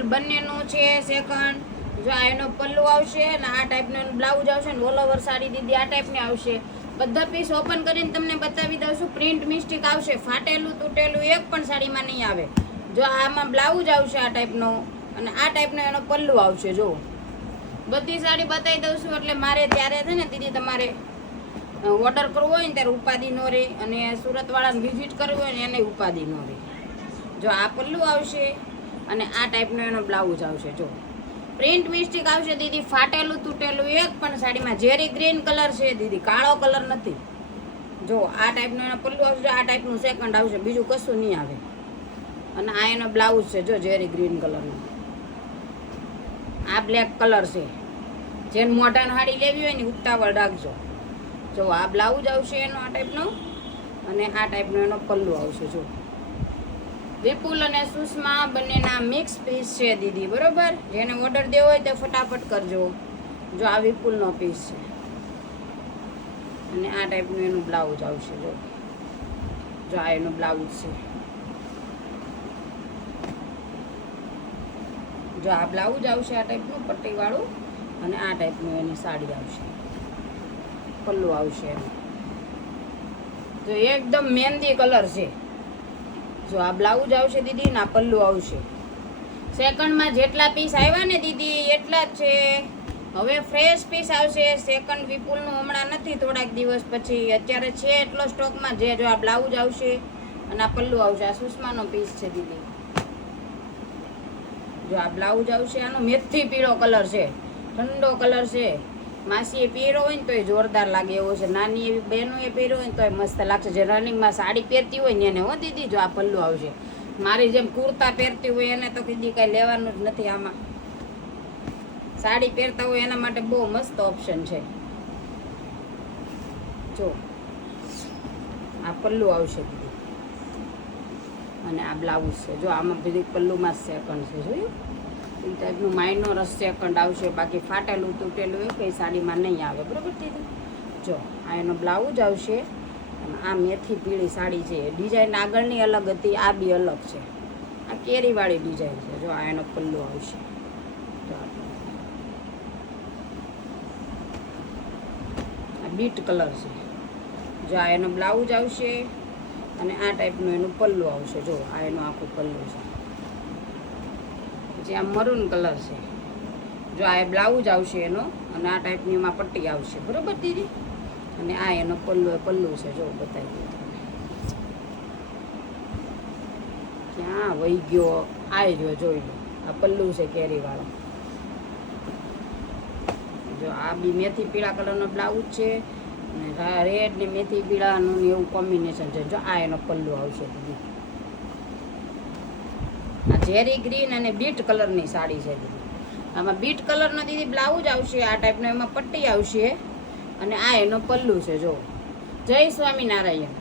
વિપુલ બંનેનું છે સેકન્ડ. જો આ એનો પલ્લુ આવશે અને આ ટાઈપનો એનો બ્લાઉઝ આવશે ને ઓલ ઓવર સાડી દીદી આ ટાઈપની આવશે. બધા પીસ ઓપન કરીને તમને બતાવી દઉં છું. પ્રિન્ટ મિસ્ટેક આવશે, ફાટેલું તૂટેલું એક પણ સાડીમાં નહીં આવે. જો આમાં બ્લાઉઝ આવશે આ ટાઈપનો અને આ ટાઈપનો એનો પલ્લુ આવશે. જો બધી સાડી બતાવી દઉં છું એટલે મારે ત્યારે છે ને દીદી તમારે ઓર્ડર કરવો હોય ને ત્યારે ઉપાધિ ન રહે અને સુરતવાળાને વિઝિટ કરવી હોય ને એને ઉપાધિ ન રહે. જો આ પલ્લુ આવશે અને આ ટાઈપનો એનો બ્લાઉઝ આવશે. જો પ્રિન્ટ મિસ્ટેક આવશે દીદી, ફાટેલું તૂટેલું એક પણ સાડીમાં. ઝેરી ગ્રીન કલર છે દીદી, કાળો કલર નથી. જો આ ટાઈપનો એનો પલ્લુ આવશે, આ ટાઈપનું સેકન્ડ આવશે, બીજું કશું નહીં આવે. અને આ એનો બ્લાઉઝ છે જો ઝેરી ગ્રીન કલરનો. આ બ્લેક કલર છે. જેને મોઢાની હાડી લેવી હોય ને ઉતાવળ રાખજો. જો આ બ્લાઉઝ આવશે એનો આ ટાઈપનો અને આ ટાઈપનો એનો પલ્લુ આવશે. જો વિપુલ અને સુષ્મા બંનેના મિક્સ પીસ છે દીદી, બરોબર. જેને ઓર્ડર દેવો હોય તે ફટાફટ કરજો. જો આ વિપુલનો પીસ છે અને આ ટાઈપનું એનું બ્લાઉઝ આવશે. જો આ એનું બ્લાઉઝ છે. જો આ બ્લાઉઝ આવશે આ ટાઈપનું પટ્ટીવાળું અને આ ટાઈપનું એની સાડી આવશે, પલ્લુ આવશે એનું. જો એકદમ મહેંદી કલર છે. જો આ બ્લાઉઝ આવશે દીદી ને આ પલ્લુ આવશે. સેકન્ડમાં જેટલા પીસ આવ્યા ને દીદી એટલા જ છે. હવે ફ્રેશ પીસ આવશે. સેકન્ડ વિપુલનું હમણાં નથી, થોડાક દિવસ પછી. અત્યારે છે એટલો સ્ટોકમાં જે. જો આ બ્લાઉઝ આવશે અને આ પલ્લુ આવશે. આ સુષ્માનો પીસ છે દીદી. જો આ બ્લાઉઝ આવશે. આનો મેથી પીળો કલર છે, ઠંડો કલર છે. માસીએ પહેર્યો હોય ને તો એ જોરદાર લાગે એવો છે. નાની એવી બહેનોએ પહેર્યો હોય ને તો એ મસ્ત લાગશે. જે રનિંગમાં સાડી પહેરતી હોય ને એને હો દીદી. જો આ પલ્લુ આવશે. મારી જેમ કુર્તા પહેરતી હોય એને તો કીધી કાંઈ લેવાનું જ નથી. આમાં સાડી પહેરતા હોય એના માટે બહુ મસ્ત ઓપ્શન છે. જો આ પલ્લુ આવશે દીદી અને આ બ્લાઉઝ છે. જો આમાં બધી પલ્લુમાં સેકન્ડ છે, જોયું? એ ટાઈપનું માઇનોર સેકન્ડ આવશે. બાકી ફાટેલું તૂટેલું એ કંઈ સાડીમાં નહીં આવે, બરાબર દીદી. જો આ એનો બ્લાઉઝ આવશે અને આ મેથી પીળી સાડી છે. ડિઝાઇન આગળની અલગ હતી, આ બી અલગ છે. આ કેરીવાળી ડિઝાઇન છે. જો આ એનો પલ્લુ આવશે. આ બીટ કલર છે. જો આ એનો બ્લાઉઝ આવશે અને આ ટાઈપનું એનું પલ્લુ આવશે. જો આ એનું આખું પલ્લુ છે. પછી આ મરૂન કલર છે. જો આ બ્લાઉઝ આવશે એનો અને આ ટાઈપની એમાં પટ્ટી આવશે, બરોબર દીદી. અને આ એનો પલ્લુ છે. જો બતાવી દઉં ક્યાં વહી ગયો. આવી રહ્યો, જોઈ લો. આ પલ્લુ છે કેરીવાળો. જો આ બી મેથી પીળા કલરનો બ્લાઉઝ છે અને રેડ ને મેથી પીળાનું એવું કોમ્બિનેશન છે. જો આ એનો પલ્લુ આવશે દીદી. આ ઝેરી ગ્રીન અને બીટ કલરની સાડી છે દીદી. આમાં બીટ કલરનો દીદી બ્લાઉઝ આવશે આ ટાઈપનો, એમાં પટ્ટી આવશે અને આ એનો પલ્લુ છે. જો જય સ્વામિનારાયણ.